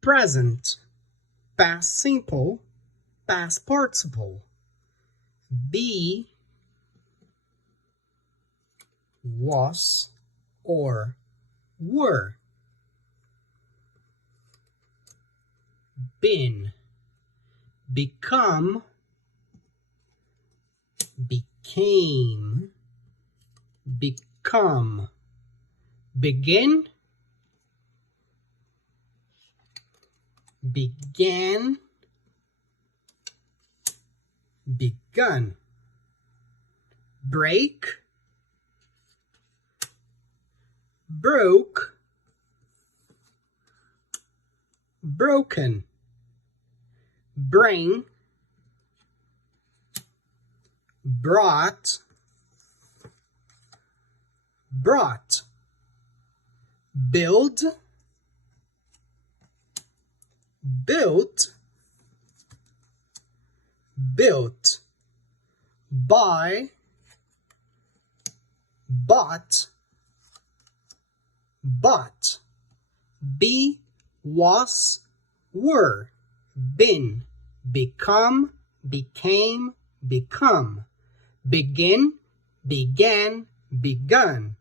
present, past simple, past participle. Be, was, or were. Been, become, became, become. Begin, began, begun. Break, broke, broken. Bring, brought, brought. Build, built, built. Buy, bought, bought. Be, was, were. Been, become, became, become. Begin, began, begun.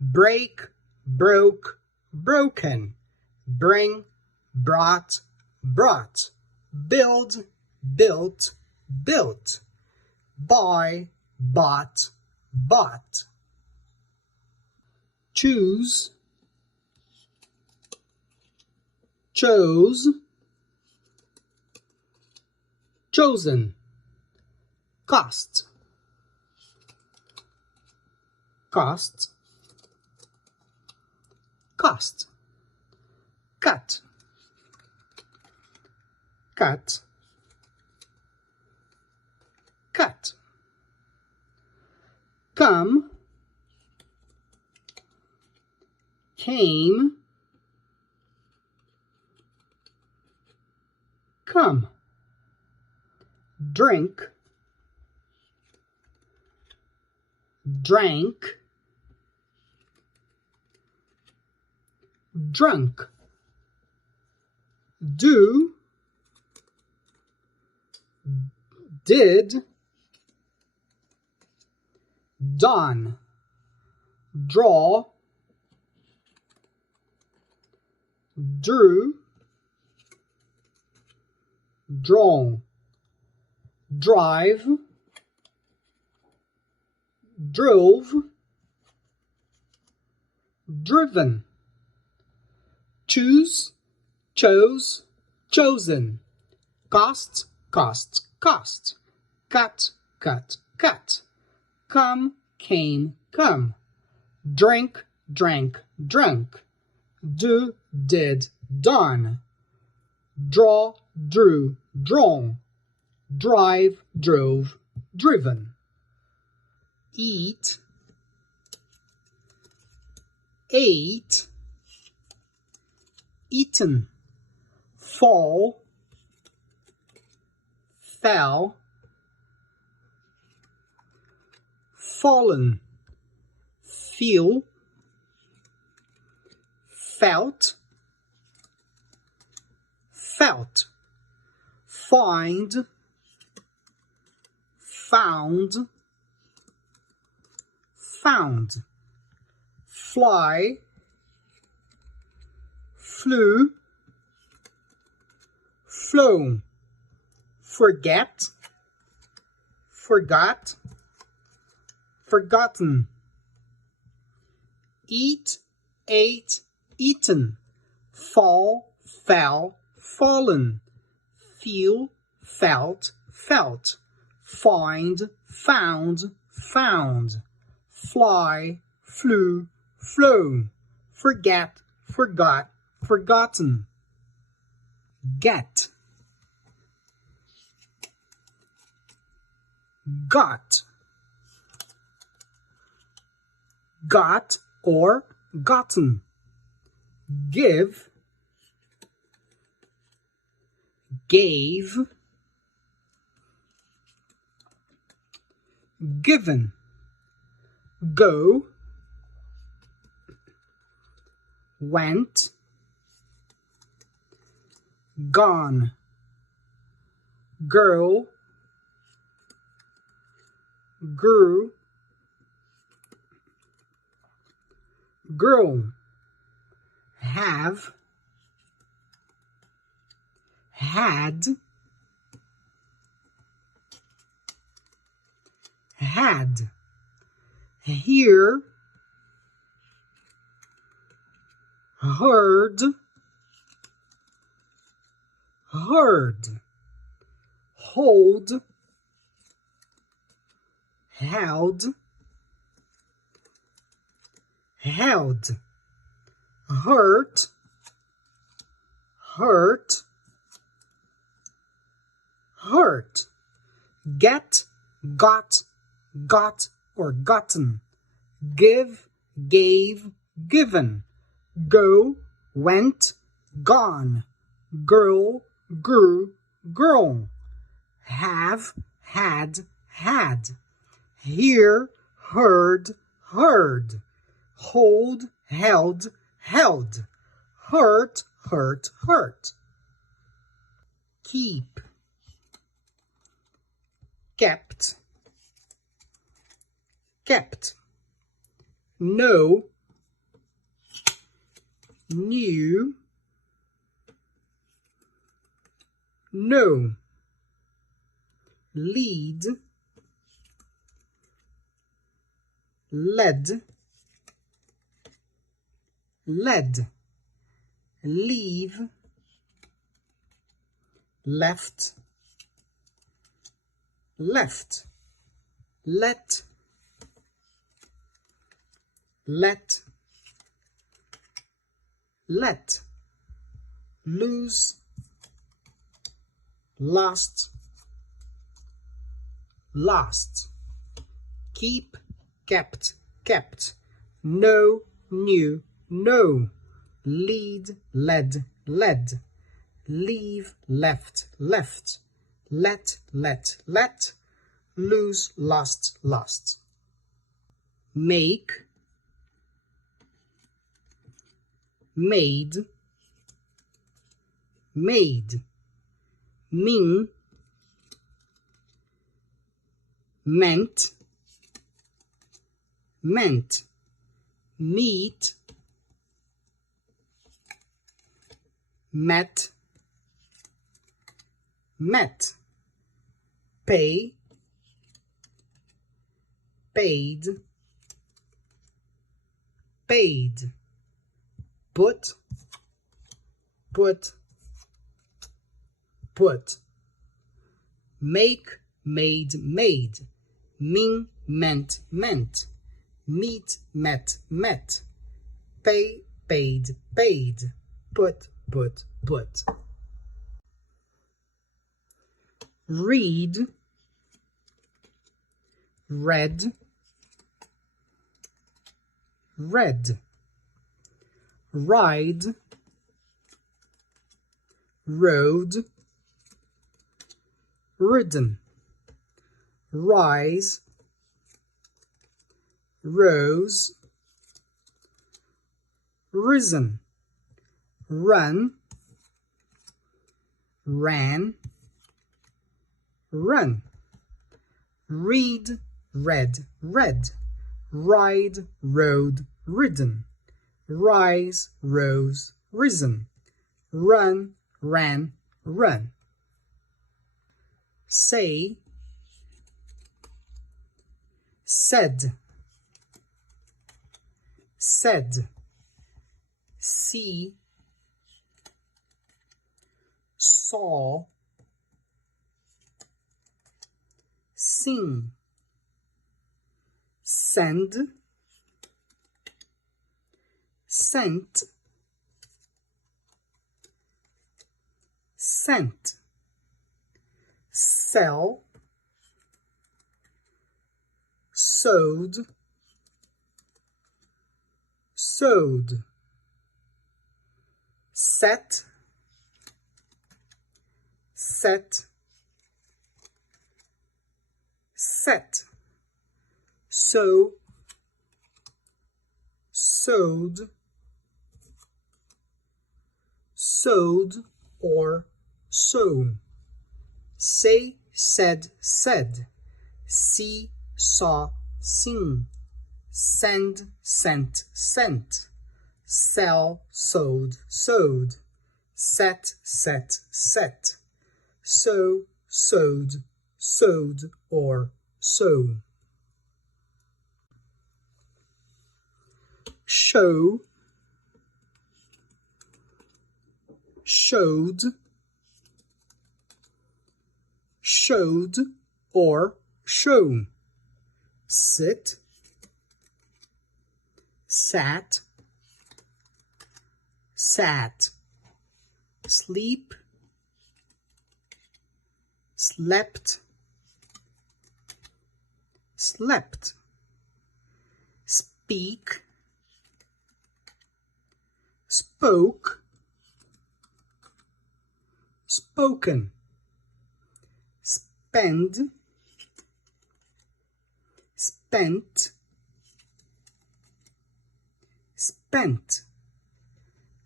Break, broke, broken. Bring, brought, brought. Build, built, built. Buy, bought, bought. Choose, chose, chosen. Cost, cost, cost. Cut, cut, cut. Come, came, come. Drink, drank, drunk. Do, did, done. Draw, drew, drawn. Drive, drove, driven. Choose, chose, chosen. Cost, cost, cost. Cut, cut, cut. Come, came, come. Drink, drank, drunk. Do, did, done. Draw, drew, drawn. Drive, drove, driven. Eat, ate, eaten. Fall, fell, fallen. Feel, felt, felt. Find, found, found. Fly, flew, flown. Forget, forgot, forgotten. Eat, ate, eaten. Fall, fell, fallen. Feel, felt, felt. Find, found, found. Fly, flew, flown. Forget, forgot, forgotten. Get, got, got or gotten. Give, gave, given. Go, went, gone. Girl, grew, girl. Have, had, had. Hear, heard, heard. Hold, held, held. Hurt, hurt, hurt. Get, got, or gotten. Give, gave, given. Go, went, gone. Girl, grew, grown. Have, had, had. Hear, heard, heard. Hold, held, held. Hurt, hurt, hurt. Keep, kept, kept. Know, knew, know. Lead, led, led. Leave, left, left. Let, let, let. Lose, lost, lost. Keep, kept, kept. Know, knew, know. Lead, led, led. Leave, left, left. Let, let. Lose, lost, lost. Make, made, made. Mean, meant, meant. Meet, met, met. Pay, paid, paid. Put, put, put. Make, made, made. Mean, meant, meant. Meet, met, met. Pay, paid, paid. Put, put, put. Read, read, read. Ride, rode, ridden. Rise, rose, risen. Run, ran, run. Read, read, read. Ride, rode, ridden. Rise, rose, risen. Run, ran, run. Say, said, said. See, saw, sing. Send, sent, sent. Sell, sewed, sewed. Set, set, set. Sew, sewed, sewed or so. Say, said, said. See, saw, seen. Send, sent, sent. Sell, sold, sowed. Set, set, set. Sow, sowed, sowed, or sow. Show, showed, showed, or show. Sit, sat, sat. Sleep, slept, slept. Speak, spoke, spoken. Spend, spent, spent.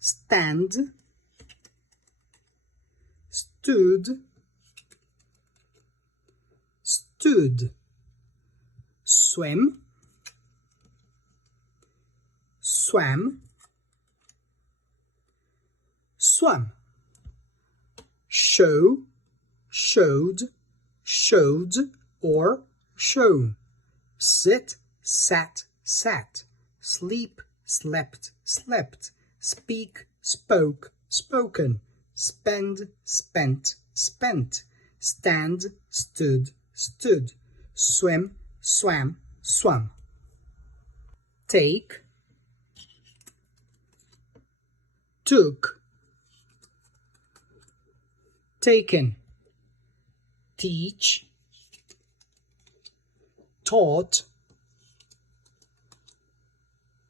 Stand, stood, stood. Swim, swam, swam. Show, showed, showed, or show. Sit, sat, sat. Sleep, slept, slept. Speak, spoke, spoken. Spend, spent, spent. Stand, stood, stood. Swim, swam, swam. Take, took, taken. Teach, taught,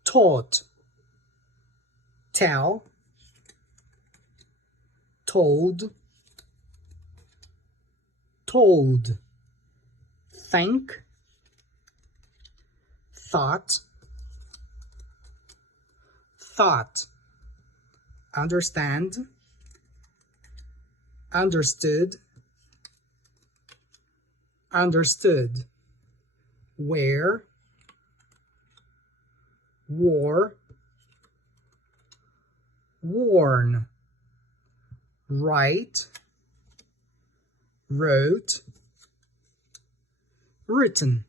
taught. Tell, told, told. Think, thought, thought. Understand, understood, understood. Wear, wore, worn. Write, wrote, written.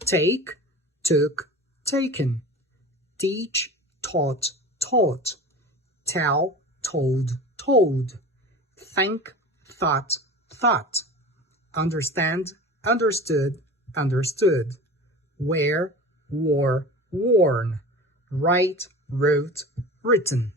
Take, took, taken. Teach, taught, taught. Tell, told, told. Think, thought, thought. Understand, understood, understood. Wear, wore, worn. Write, wrote, written.